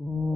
Ooh.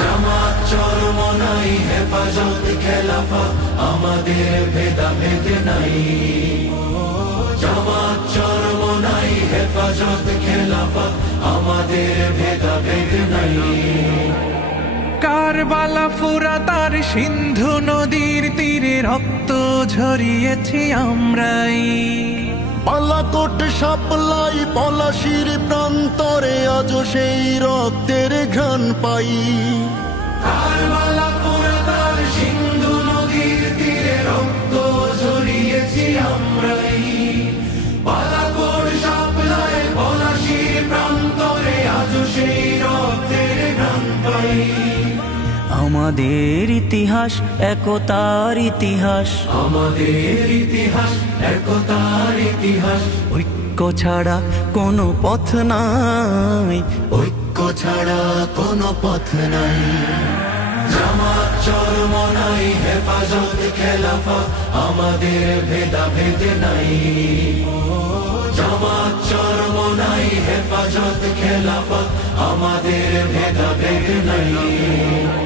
জামাত চরমনাই হেফাজত খেলাফা আমাদের ভেদাভেদ নাই জামাত চরমনাই হেফাজত খেলাফা আমাদের ভেদাভেদ নাই কারবালা ফুরা তার সিন্ধু নদীর তীরে রক্ত ঝরিয়েছি আমরাই। পালাকোট সাপলাই পলাশির প্রান্তরে আজ সেই রক্তের ঘ্রাণ পাই। সিন্ধু নদীর তীরে রক্ত ঝরিয়েছি আমরাই। বালাকোট সাপলায় পলাশির প্রান্তরে আজ সেই রক্তের গান পাই। আমাদের ইতিহাস একতার ইতিহাস। আমাদের ইতিহাস একতার ইতিহাস। ঐক্য ছাড়া কোনো পথ নাই। ঐক্য ছাড়া কোনো পথ নাই। জামাত চরমনাই হেফাজত খেলাফা আমাদের ভেদাভেদ নাই। জামাত চরমনাই হেফাজত খেলাফা আমাদের ভেদাভেদ নাই।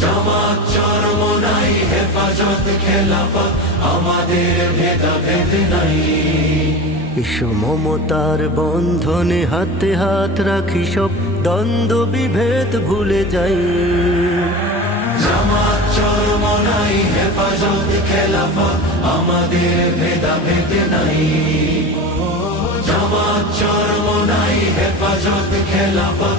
জামাত হেফাজত খেলাফা আমাদের ভেদাভেদ নাই মমতার বন্ধনে হাতে হাত রাখি সব দ্বন্দ্ব বিভেদ ভুলে যাই জামাত চরমনাই হেফাজত খেলাফা আমাদের ভেদাভেদ নাই জামাত চরমনাই হেফাজত খেলাফা